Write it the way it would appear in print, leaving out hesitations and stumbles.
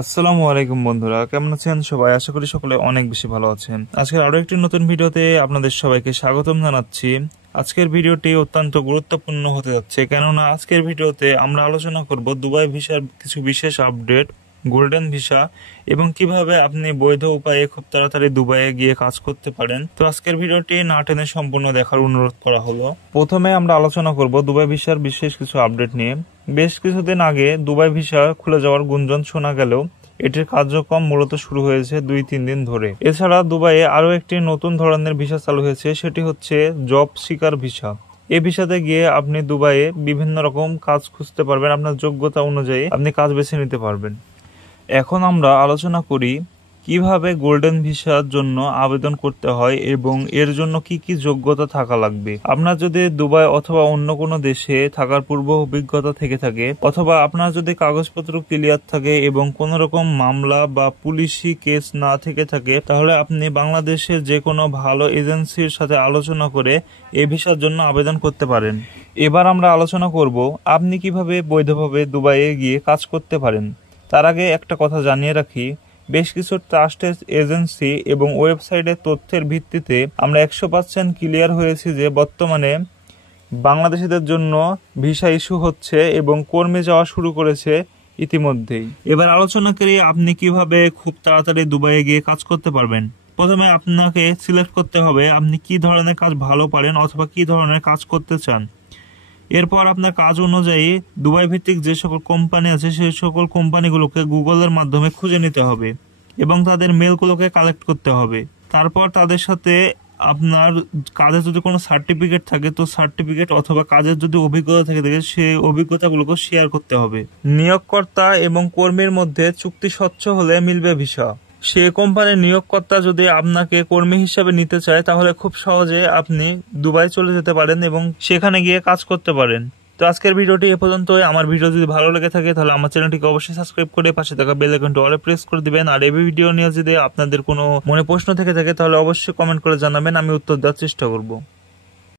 আসসালামু আলাইকুম বন্ধুরা, কেমন আছেন সবাই? আশা করি সকলে অনেক বেশি ভালো আছেন। আজকের আরো একটি নতুন ভিডিওতে আপনাদের সবাইকে স্বাগতম জানাচ্ছি। আজকের ভিডিওটি অত্যন্ত গুরুত্বপূর্ণ হতে যাচ্ছে, কেননা আজকের ভিডিওতে আমরা আলোচনা করব দুবাই ভিসার কিছু বিশেষ আপডেট, গোল্ডেন ভিসা এবং কিভাবে আপনি বৈধ উপায়ে খুব তাড়াতাড়ি দুবাইয়ে গিয়ে কাজ করতে পারেন। তো আজকের ভিডিওটি না টেনে সম্পূর্ণ দেখার অনুরোধ করা হলো। প্রথমে আমরা আলোচনা করব দুবাই ভিসার বিশেষ কিছু আপডেট নিয়ে। বেশ কিছুদিন আগে দুবাই ভিসা খুলে যাওয়ার গুঞ্জন শোনা গেলেও এটির কার্যক্রম মূলত শুরু হয়েছে 2-3 দিন ধরে। এছাড়া দুবাইয়ে আরও একটি নতুন ধরনের ভিসা চালু হয়েছে, সেটি হচ্ছে জব সিকার ভিসা। এই ভিসাতে গিয়ে আপনি দুবাইয়ে বিভিন্ন রকম কাজ খুঁজতে পারবেন, আপনার যোগ্যতা অনুযায়ী আপনি কাজ বেছে নিতে পারবেন। এখন আমরা আলোচনা করি কিভাবে গোল্ডেন ভিসার জন্য আবেদন করতে হয় এবং এর জন্য কি কি যোগ্যতা থাকা লাগবে। আপনার যদি দুবাই অথবা অন্য কোনো দেশে থাকার পূর্ব অভিজ্ঞতা থেকে থাকে, অথবা আপনার যদি কাগজপত্র ক্লিয়ার থাকে এবং কোনো রকম মামলা বা পুলিশি কেস না থেকে থাকে, তাহলে আপনি বাংলাদেশের যে কোনো ভালো এজেন্সির সাথে আলোচনা করে এই ভিসার জন্য আবেদন করতে পারেন। এবার আমরা আলোচনা করব আপনি কিভাবে বৈধভাবে দুবাইয়ে গিয়ে কাজ করতে পারেন। তার আগে একটা কথা জানিয়ে রাখি, বেশ কিছু ট্রাস্টেড এজেন্সি এবং ওয়েবসাইটের তথ্যের ভিত্তিতে আমরা 100% ক্লিয়ার হয়েছি যে বর্তমানে বাংলাদেশিদের জন্য ভিসা ইস্যু হচ্ছে এবং কর্মে যাওয়া শুরু করেছে ইতিমধ্যেই। এবার আলোচনা করি আপনি কিভাবে খুব তাড়াতাড়ি দুবাইয়ে গিয়ে কাজ করতে পারবেন। প্রথমে আপনাকে সিলেক্ট করতে হবে আপনি কি ধরনের কাজ ভালো পারেন অথবা কি ধরনের কাজ করতে চান। এরপর আপনার কাজ অনুযায়ী দুবাই ভিত্তিক যে সকল কোম্পানি আছে সেই সকল কোম্পানিগুলোকে গুগলের মাধ্যমে খুঁজে নিতে হবে এবং তাদের মেলগুলোকে কালেক্ট করতে হবে। তারপর তাদের সাথে আপনার কাজের যদি কোনো সার্টিফিকেট থাকে তো সার্টিফিকেট অথবা কাজের যদি অভিজ্ঞতা থেকে থাকে সেই অভিজ্ঞতাগুলোকে শেয়ার করতে হবে। নিয়োগকর্তা এবং কর্মীর মধ্যে চুক্তি স্বচ্ছ হলে মিলবে ভিসা। সে কোম্পানির নিয়োগকর্তা যদি আপনাকে কর্মী হিসাবে নিতে চায় তাহলে খুব সহজে আপনি দুবাই চলে যেতে পারেন এবং সেখানে গিয়ে কাজ করতে পারেন। তো আজকের ভিডিওটি এ পর্যন্তই। আমার ভিডিও যদি ভালো লেগে থাকে তাহলে আমার চ্যানেলটিকে অবশ্যই সাবস্ক্রাইব করে পাশে থাকা বেল আইকনটি অলে প্রেস করে দিবেন। আর এই ভিডিও নিয়ে যদি আপনাদের কোনো মনে প্রশ্ন থেকে থাকে তাহলে অবশ্যই কমেন্ট করে জানাবেন, আমি উত্তর দেওয়ার চেষ্টা করব।